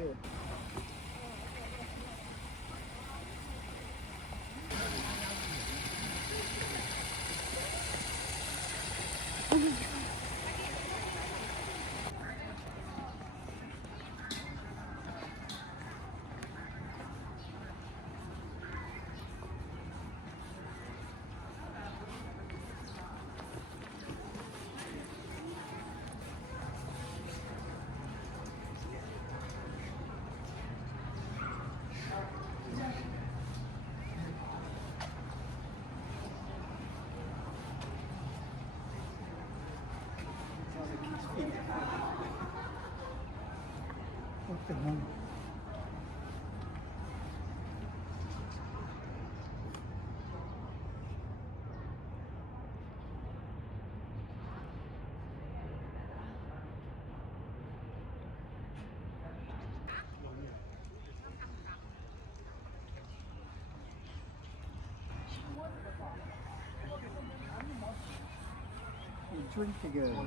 here. What the hell? You drink together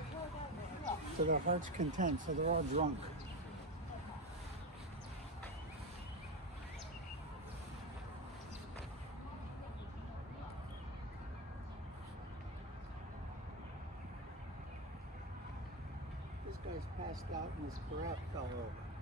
to their heart's content, so they're all drunk. This guy's passed out and his breath fell over.6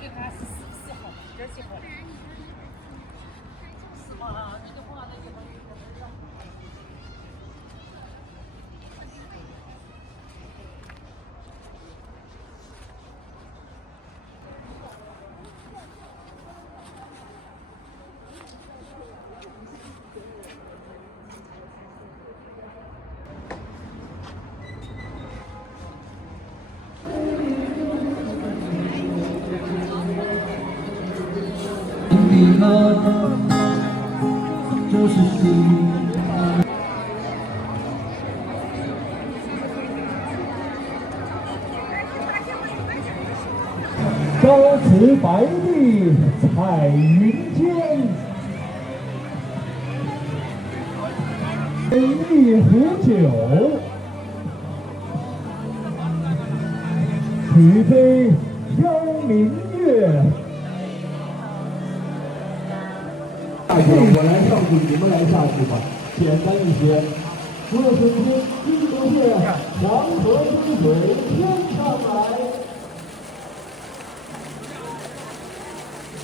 的话是14号，这几号？4号啊，你的话那就。朝辞白帝彩云间，美一壶酒，举杯邀明月。下去，我来上去，你们来下去吧，简单一些。所有水军，金不见黄河之水天上来。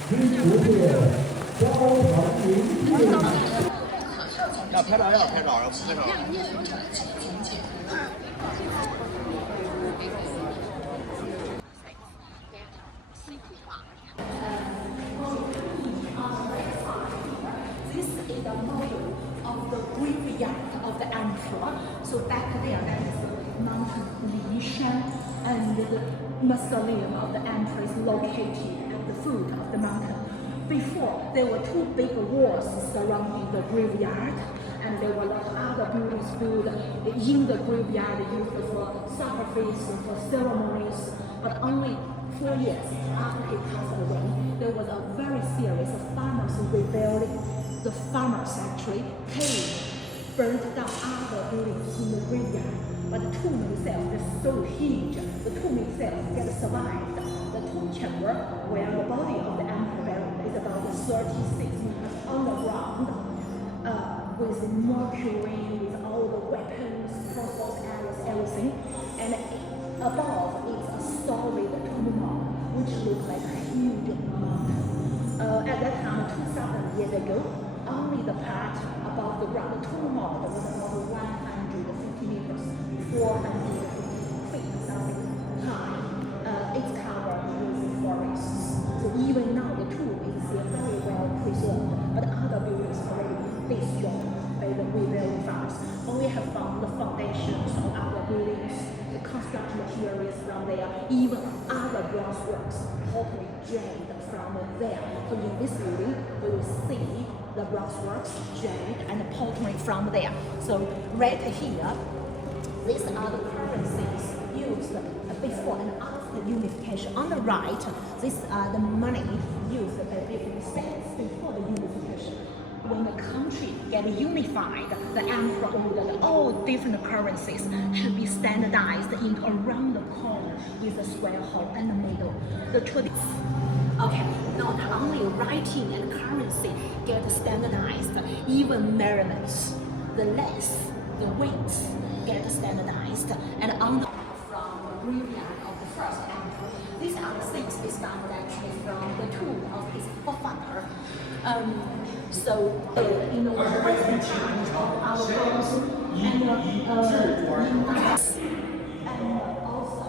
金不见高堂明镜。要拍照，要拍照，要不拍照。This is the model of the graveyard of the emperor. So back there, that is the mountain Xi'An, and the mausoleum of the emperor is located at the foot of the mountain. Before, there were two big walls surrounding the graveyard, and there were other buildings built in the graveyard used for sacrifice, for ceremonies. But only 4 years after he passed away, there was a very serious farmers rebellion. The farmers actually came, burned down other buildings in the graveyard. But the tomb itself is so huge. The tomb itself get survived. The tomb chamber where the body of the emperor buried is about 36 meters on the ground, with mercury, with all the weapons, crossbows, arrows, everything. And above is a solid tomb mound, which looks like a huge mountain. At that time, 2,000 years ago, only the part above the ground, the tomb mound was about 150 meters, 450 feet something high. It's covered with forests. So even now the tomb is still very well preserved, but other buildings already destroyed by the rebellion farmers. Only have found the foundations of other buildings, the construction materials from there, even other bronze works totally drained from there. So in this building, we will see the bronze works drained and pottery from there. So right here, these are the currencies used before and after unification. On the right, these are the money used by different states before the unification. When the country get unified, the emperor ordered all different currencies should be standardized in around the corner with a square hole in the middle. The tradition. Okay, not only writing and currency get standardized, even measurements, the length, the weights get standardized, and on the from the graveyard of the first emperor. These are the things discovered actually from the tomb of his forefather. In order to change our bones and also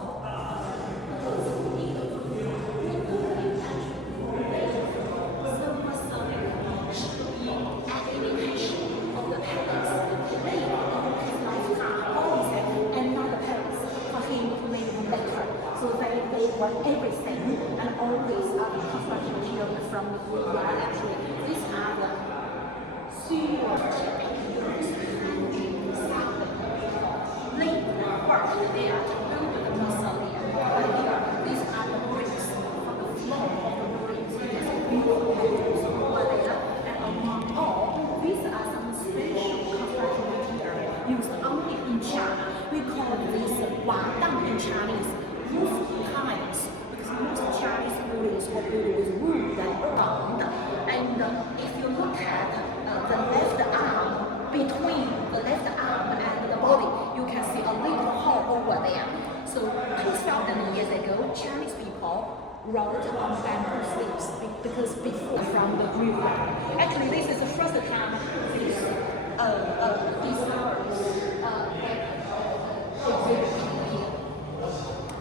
everything and all these are the construction materials from the graveyard. Actually, these are the sewers work there to build the mausoleum. But here, these are the bricks from the floor of the bricks. Over there, and among all, these are some special construction materials used only in China. We call this wadang in Chinese. Roof tiles, because most Chinese buildings were built with wood and round. And if you look at the left arm, between the left arm and the body, you can see a little hole over there. So 2,000 years ago, Chinese people wrote on bamboo sleeves because before from the graveyard. Actually, this is the first time this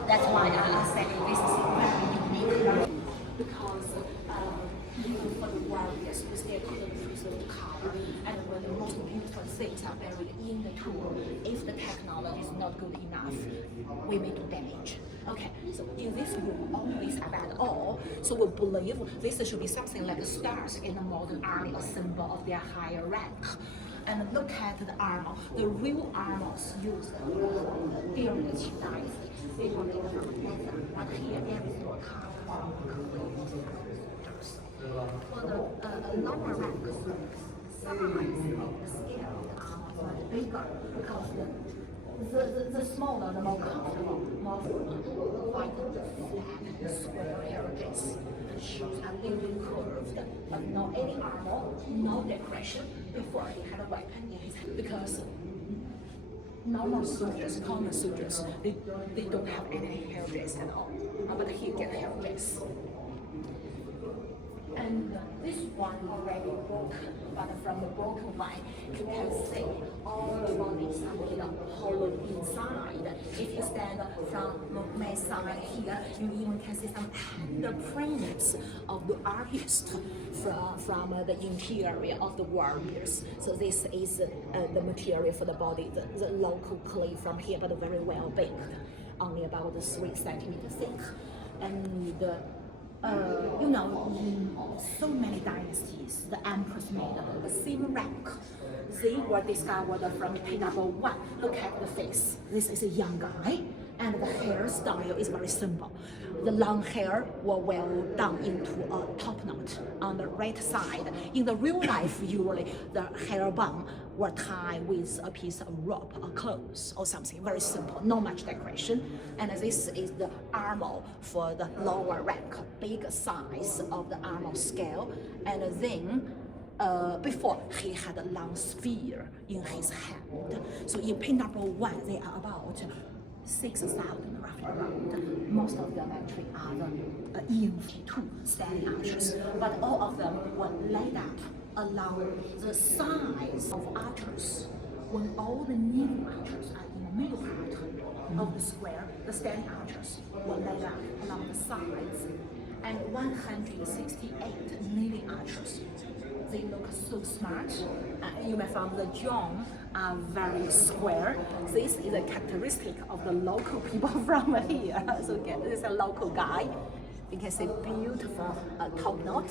That's why I said this is very unique because even for the warriors, we still couldn't preserve the color. And when the most beautiful things are buried in the tomb, if the technology is not good enough, we may do damage. Okay, so in this room, all these are bad all. So we believe this should be something like the stars in the modern army, a symbol of their higher rank. And look at the armor, the real armors used during the Qing dynasty. They were made from leather, but here everything was carved from clay. For the lower rank, size of the scale of the armor was much bigger because the smaller, the more comfortable, more like the flat, square carriages. The shoes are little bit curved, but no any armor, no decoration. Before he had a weapon in his hand because normal soldiers, common soldiers, they don't have any hairdress at all. But he get hairdress. And this one already broken, but from the broken one, you can see all the bodies are made of hollow inside. If you stand from my side here, you even can see some handprints of the artist from the interior of the warriors. So this is the material for the body, the local clay from here, but very well baked, only about 3 centimeters thick. And you know, in so many dynasties, the emperors made the same rank. They were discovered from page number 1. Look at the face. This is a young guy, and the hairstyle is very simple. The long hair were well done into a top knot on the right side. In the real life, usually the hair bun were tied with a piece of rope or clothes or something very simple, not much decoration. And this is the armor for the lower rank, big size of the armor scale. And then before he had a long spear in his hand. So in page number 1, they are about 6,000 roughly around. Most of them actually are the EM2 standing archers, but all of them were laid up along the sides of archers. When all the kneeling archers are in the middle part of the square, the standing archers were laid up along the sides. And 168 kneeling archers. They look so smart. You may find the jaw are very square. This is a characteristic of the local people from here. So again, this is a local guy. You can see beautiful top knot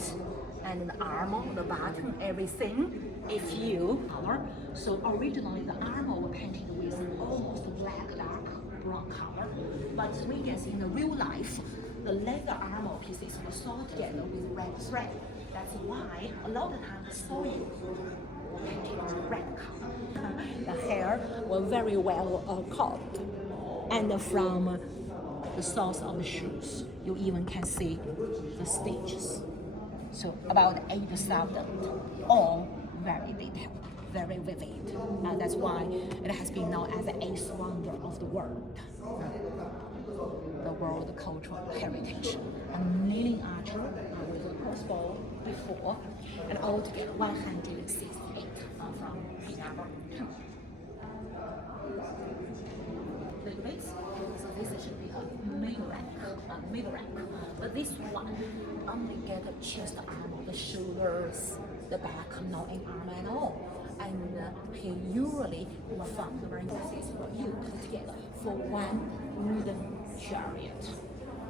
and the armor, the button, everything. If you color. So originally the armor was painted with almost black, dark brown color. But we guess in the real life, the leather armor pieces were sewed together with red thread. That's why a lot of times the sewing were painted with red color. The hair were very well combed. And from the soles of the shoes, you even can see the stitches. So about 8,000, all very detailed, very vivid. That's why it has been known as the 8th wonder of the world. The world cultural heritage. A kneeling archer with a crossbow before, and altogether 168 from Pagoda. Little bit. So this should be a middle rank. But this one only get a chest armor, the shoulders, the back, not in armor at all. And he usually were found when horses were used together for one wooden chariot.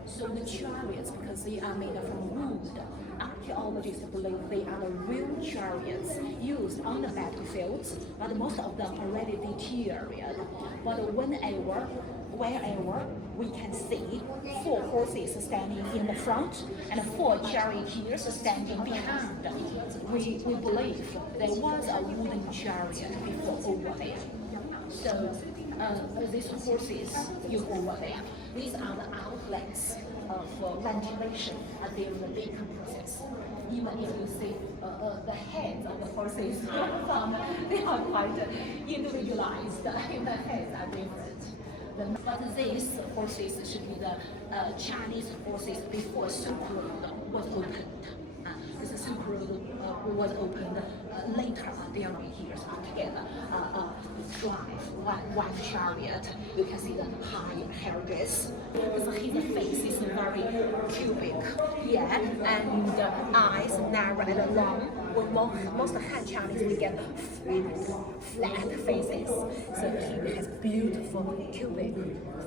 So the chariots, because they are made from wood, archaeologists believe they are the real chariots used on the battlefields, but most of them already deteriorated. But wherever we can see 4 horses standing in the front and 4 charioteers standing behind. We believe there was a wooden chariot before over there. So these horses used over there. These are the outlets for ventilation during the baking process. Even if you see the heads of the horses, they are quite individualized. The heads are different. But these horses should be the Chinese horses before Silk Road was opened. The Silk Road was opened later during years together. Drive one chariot. You can see the high carriages. So his face is very cubic, and the eyes narrow and long. When most Han Chinese we get flat faces, so he has beautiful cubic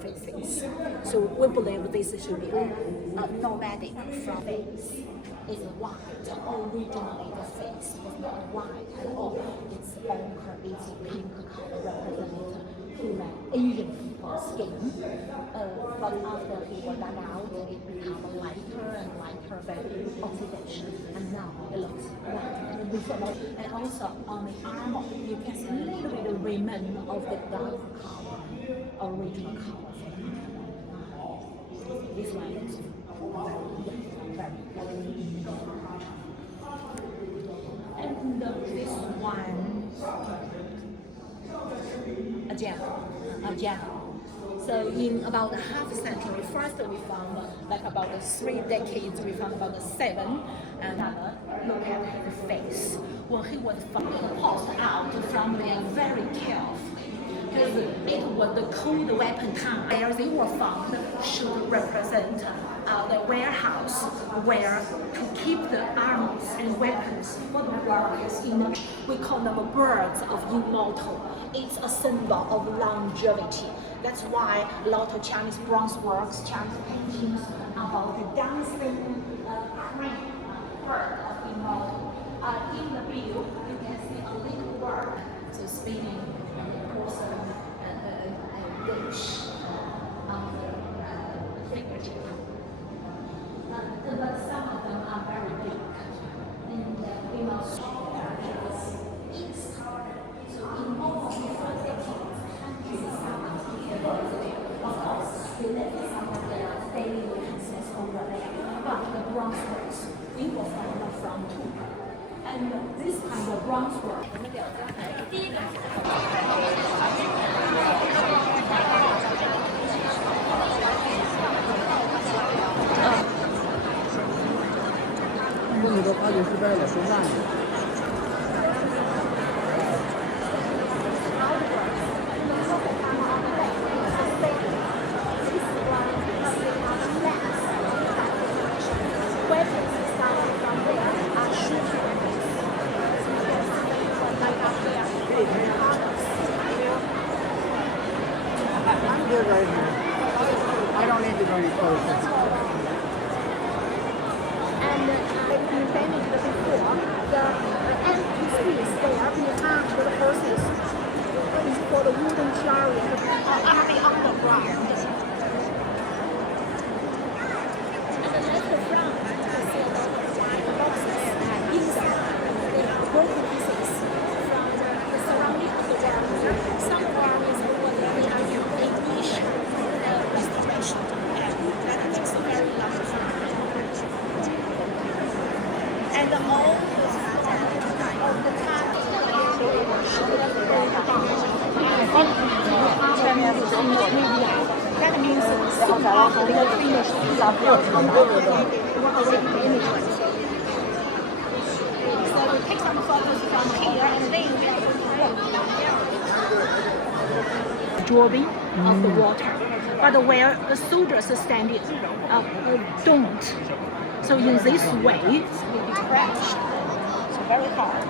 faces. So we believe this should be a nomadic from face. Is white. Originally the face was not white at all. Its ochre, it's pink color representing human Asian people's skin. But after he was done out, it became lighter and lighter by oxidation. And now it looks white. And also on the armor, you can see a little bit of remnant of the dark color, original color. This one is and this one, a gem. So in about half a century, first we found like about 3 decades, we found about 7, and look at his face. When he was found, passed out from there very carefully. because it was the cold weapon time. Where they were found should represent the warehouse where to keep the arms and weapons for the warriors. We call them birds of immortal. It's a symbol of longevity. That's why a lot of Chinese bronze works, Chinese paintings about the dancing crane, bird of immortal. In the view, you can see a little bird, so spinning person and Goose on the fingertip. But some of them are very big, and we must so in all different countries, of course, they left some of their daily utensils over there, but the bronze works we will find them from too. And this kind of bronze work. 那你说他就是为了收饭的。I'm good right here. I don't need to go any closer. And like you damaged before, the empty space there behind the horses is for the wooden chariot army underground. And the left front, you see a lot of white boxes inside. They are broken pieces from the surrounding of the warrior. Some warriors over there, they are using initial restoration, and that takes a very long time. And all of the time that means some of the finished so we take some photos from here and then drawing of the water. But where the soldiers are standing don't. So in this way, it will be crashed. So very hard.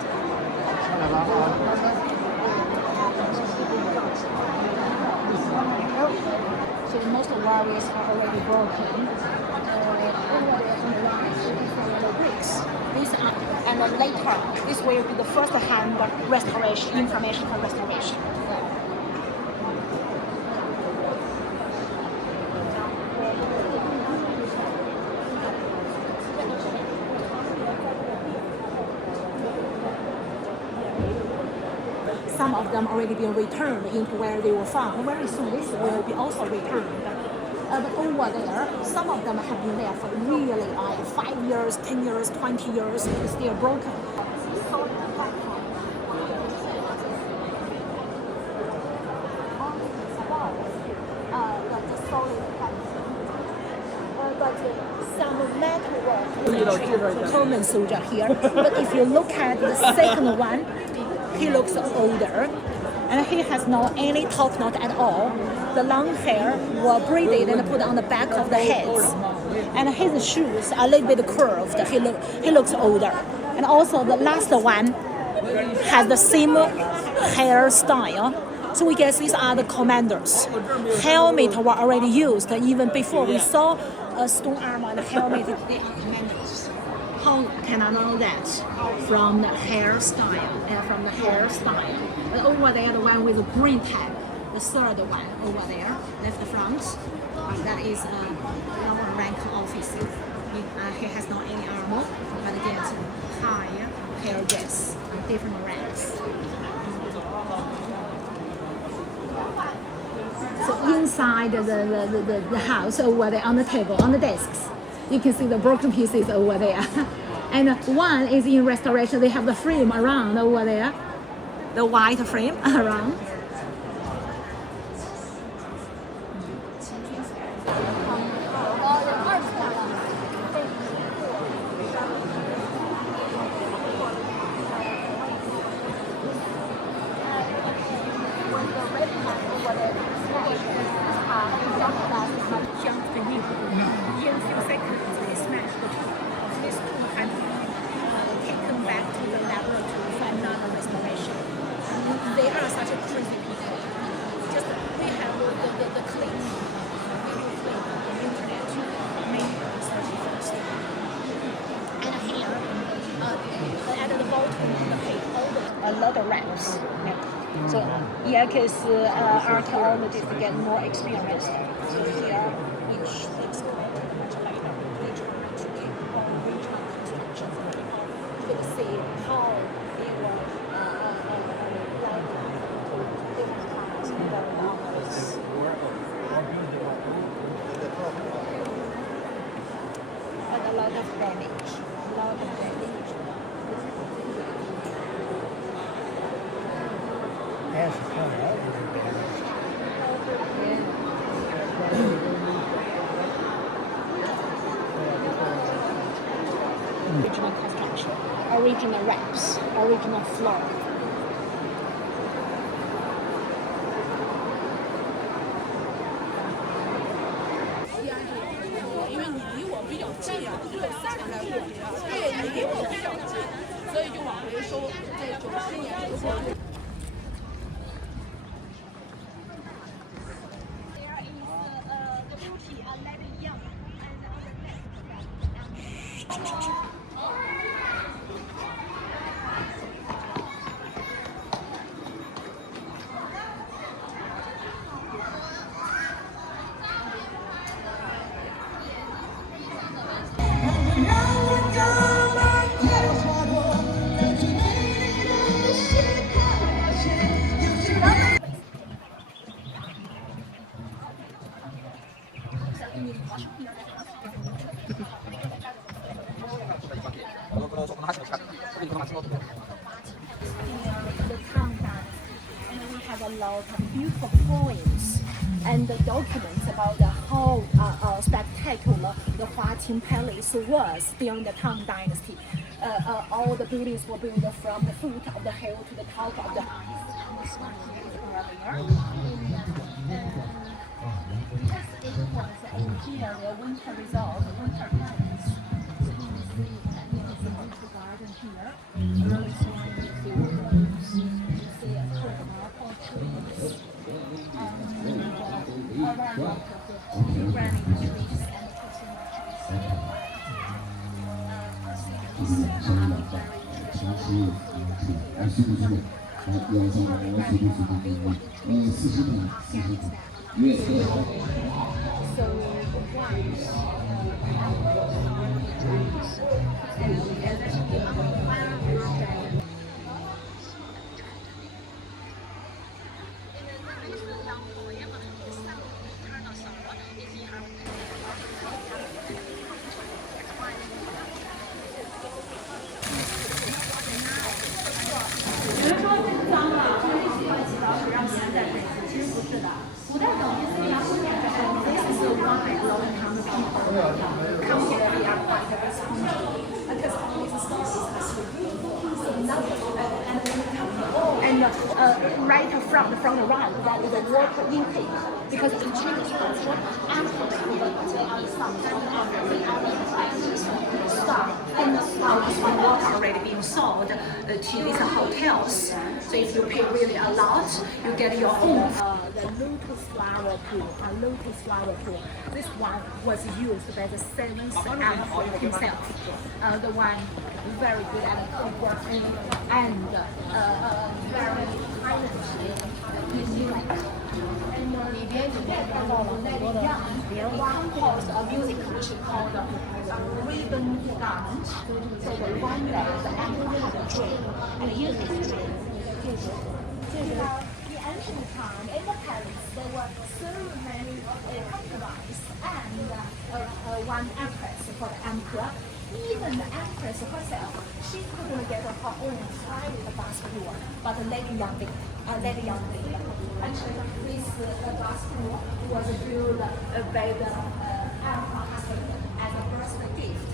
So most warriors are already broken. The bricks. And then later, this will be the first-hand restoration, information for restoration. Some of them already been returned into where they were found. Very soon this will be also returned. But over there, some of them have been there for really 5 years, 10 years, 20 years, and still broken. Some metal work, common soldier here. But if you look at the second one, he looks older, and he has no any top knot at all. The long hair were braided and put on the back of the heads, and his shoes are a little bit curved. He looks older, and also the last one has the same hairstyle. So we guess these are the commanders. Helmet were already used even before we saw a stone armor and helmet. They are commanders. How can I know that? From the hairstyle. But over there, the one with the green tag, the third one over there, left front, that is a lower rank officer. He has not any armor, but gets higher hair dress, different ranks. So inside the house over there on the table, on the desks, you can see the broken pieces over there. And one is in restoration. They have the frame around over there, the white frame around. So archaeologists get more experience. So here, which is much later, they try to keep original construction. You could see how they were lighting different kinds of numbers. But a lot of damage. Yes, it's not out. Original construction, original ramps, original floor. The town dance, and we have a lot of beautiful poems and documents about how spectacular the Huaqing Palace was during the Tang Dynasty. All the buildings were built from the foot of the hill to the top of the this one is earlier. Because it was an interior winter resort, winter palace. So you can see that there is a beautiful garden here. This one is the rooms. You see a maple trees. Around of the granite trees and casino trees. And right from the right, that is a water intake because the trees also amplify on the sun and some water already being sold to these hotels. So if you pay really a lot, you get your own. The lotus flower pool. This one was used by the seventh emperor himself. The one very good and working and very talented intellect. And 里边你也看到了很多的莲花 composed a music which is called ribbon garment. So the one day the emperor had a dream and used his dream. The ancient time in the palace there were so many concubines and one empress for the emperor. Even the empress herself, she couldn't get her own private bath pool, but Lady Yang did. Actually, this bath pool was built by the emperor husband as a birthday gift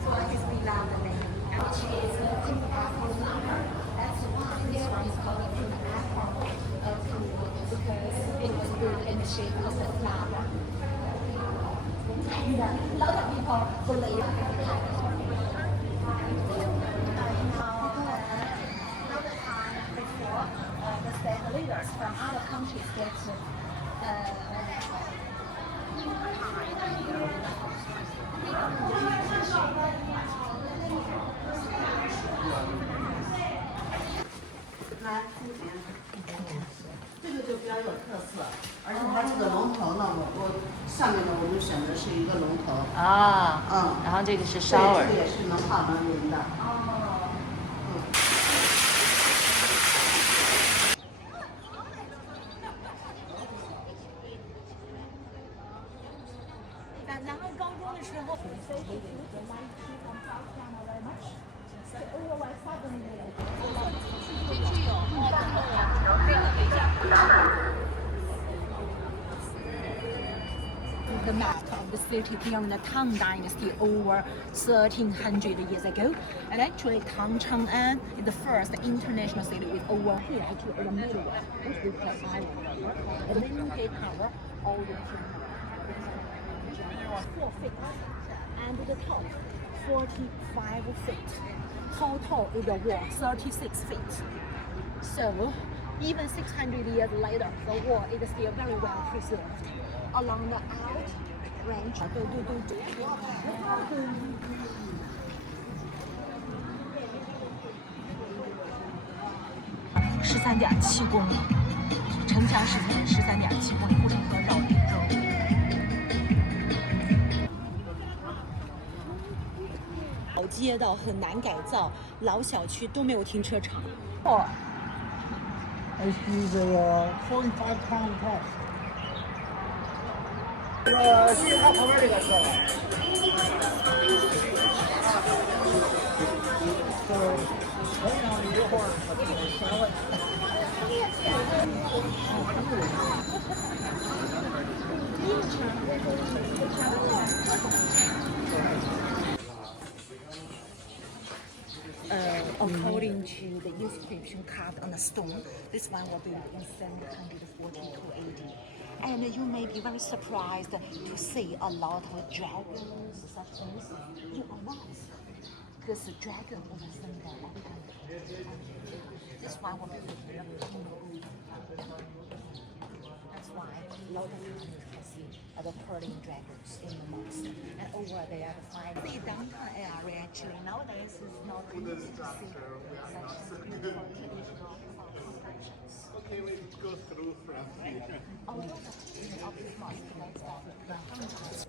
for his beloved lady, which is King Apple flower. That's why this one is called King Apple pool, because it was built in the shape of the flower. And a lot of people believe the state leaders from other countries get 上面呢，我们选的是一个龙头。啊，然后这个是 shower， 这也是能泡能淋的。然后高中的时候。The map of the city during the Tang Dynasty over 1300 years ago. And actually, Xi'An is the first international city with over here, actually, in the middle, which we call island. And then they cover all the 4 feet, and the top 45 feet. Total is the wall 36 feet. So even 600 years later, the wall is still very well preserved. Along the out range, 13.7公里，城墙时间13.7公里，护城河绕顶绕。老街道很难改造，老小区都没有停车场。I see the 45-pound test. 去他旁边这个车吧。我想一会儿先问。According to the inscription carved on the stone, this one was built in 742 AD. And you may be very surprised to see a lot of dragons, such things. You are not, because the dragon was a symbol of thunder. This one was built here. That's why a lot of times you can see the pearling dragons in the mosque. And over there, the downtown area actually nowadays is not easy to see such beautiful traditional constructions. Okay, we go through from here. Although the position of this mosque makes that the hundreds.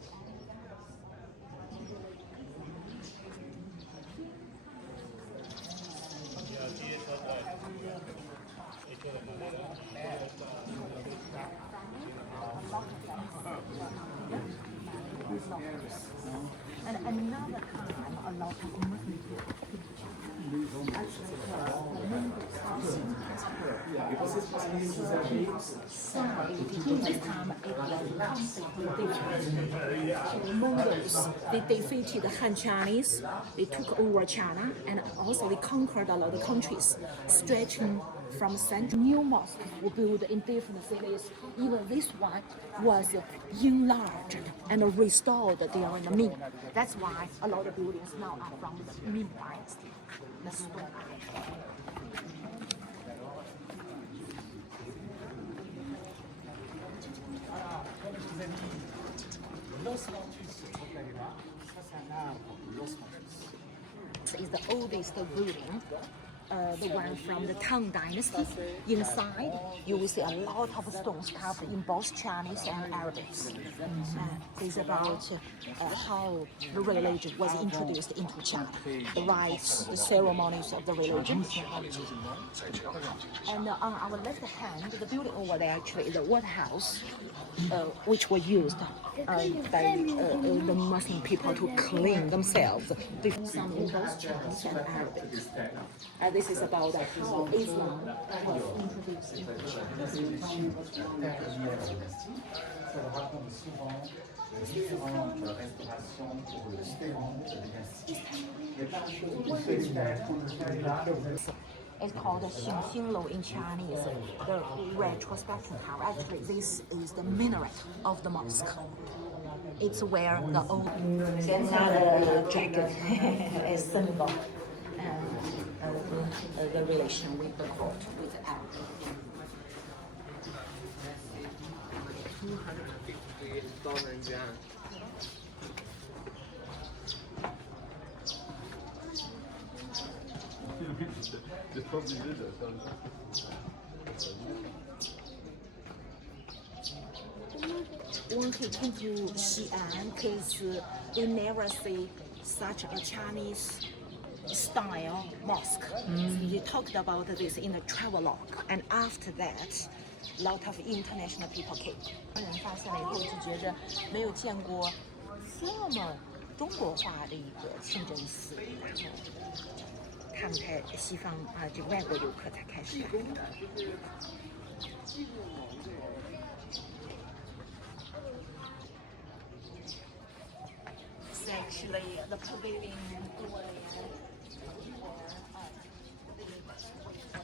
And another time, a lot of Muslim people actually this time it was completely different. Mongols, they defeated the Han Chinese, they took over China, and also they conquered a lot of countries, stretching from central. New mosques were built in different cities. Even this one was enlarged and restored during the Ming. That's why a lot of buildings now are from the Ming Dynasty. The stone. This is the oldest building, the one from the Tang Dynasty. Inside, you will see a lot of stones carved in both Chinese and Arabic. It's about how the religion was introduced into China, the rites, the ceremonies of the religion. And on our left hand, the building over there actually is the waterhouse, which was used by the Muslim people to clean themselves. Some in both Chinese and Arabic. This is about how Islam was introduced into It's called Xi'An in Chinese, the retrospection tower. Actually, this is the minaret of the mosque. It's where the old dragon is symbol of the relation with the court, with the Arab. 250 刀人间。这probably is it. taken to Xi'an because we never see such a Chinese style mosque. They talked about this in the travelogue, and after that, a lot of international people came. 人发现了以后就觉着没有见过这么中国化的一个清真寺，然后他们才西方啊，这外国游客才开始来。It's actually the pavilion over there.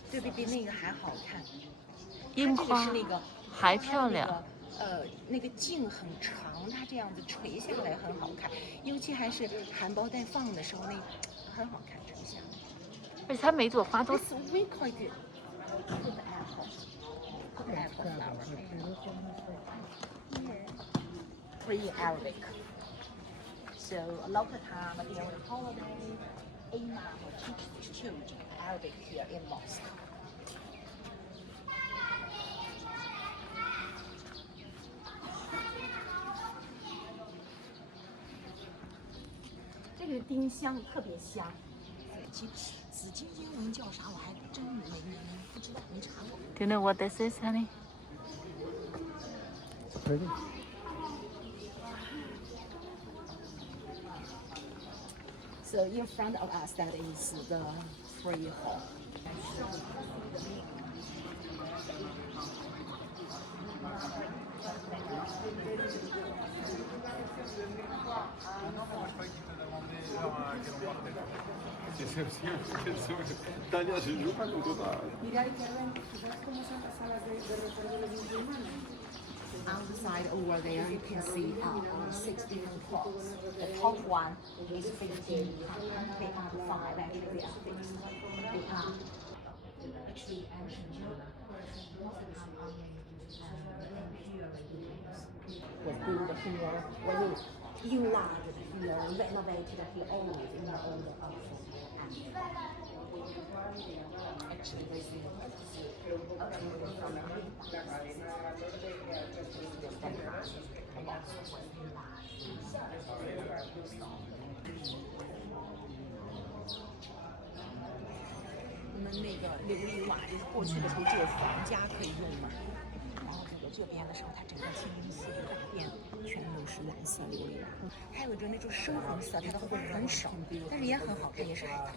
对比那个还好看，樱花是那个还漂亮。那个茎很长，它这样子垂下来很好看，尤其还是含苞待放的时候，那很好看垂下来。而且它每朵花都 It's we call it good apple. Good apple flower. Free Arabic. So a lot of time during holiday, imam will teach these children Arabic here in mosque. 这个丁香特别香。其实紫金英文叫啥，我还真不知道，没查过。Do you know what this is, honey? Pretty. So in front of us, that is the free hall. Tania se joue pas contre ça. On the side over there, you can see 6 different clocks. The top one is 15. They are 5. Actually, they are fixed. They are actually ancient. Was built here when you enlarged here, renovated here, always in the order of actually this is那个琉璃瓦，就是过去的时候只有皇家可以用嘛。然后这边的时候，它整个清真寺的大殿全都是蓝色琉璃瓦，还有着那种深红色，它的花很少，但是也很好看，也是海棠。